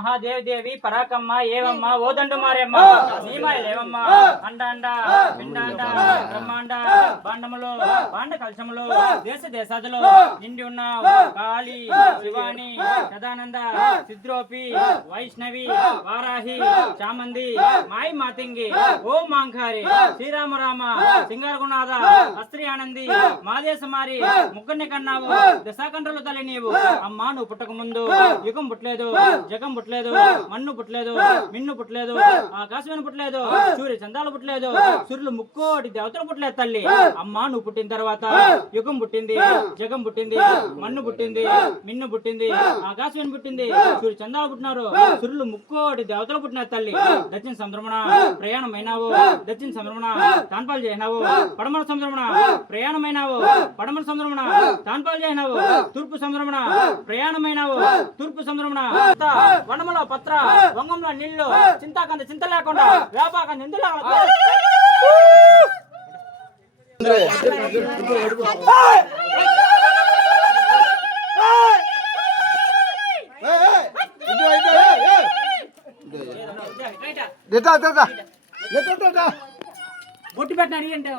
మహాదేవి దేవి పరాకమ్మ ఏవమ్మ ఓదండు మారేమ్మ నీమాయలేవమ్మ అండ అండ పిండ అండ బ్రహ్మాండ బాండములు బాండ కలశములు దేశ దేశాదులు నిండి ఉన్న కాళీ శివాని సదానంద సిద్రోపి వైష్ణవి వారాహి చామంది మాయి మాతింగి ఓం మాంకారి శ్రీరామ రామ సింగారగుణాథ అస్త్రి ఆనంది మాదేశమారి ముగ్గురిని కన్నావు దశాకండ్రులు తల్లి నీవు అమ్మా నువ్వు పుట్టక ముందు యుగం పుట్టలేదు జగం పుట్టలేదు మన్ను పుట్టలేదు మిన్ను పుట్టలేదు ఆకాశమైన పుట్టలేదు సూర్య చందాలు పుట్టలేదు సూర్యులు ముక్కోటి దేవతలు పుట్టలేదు తల్లి అమ్మా నువ్వు పుట్టిన తర్వాత యుగం పుట్టింది జగం పుట్టింది మన్ను పుట్టింది మిన్ను పుట్టింది ఆకాశమైన పుట్టింది సూర్య చందాలు పుట్టినారు సూర్యులు ముక్కోటి దేవతలు పుట్టినారు తల్లి దక్షిణ సముద్రమున ప్రయాణమైనావు దక్షిణ సముద్రమున తాన్పాలు చేసినావు పడమర సముద్రమున ప్రయాణమైనావు పడమర సముద్రమున తాన్పాలు చేసినావు తూర్పు సముద్రమున ప్రయాణమైనావు తూర్పు సముద్రమున వనములో పత్ర వంగంలో నీళ్లు చింతాకంద చింత లేకుండా వ్యాపాకంద ఎందుకు బొట్టి పెట్టిన అంటే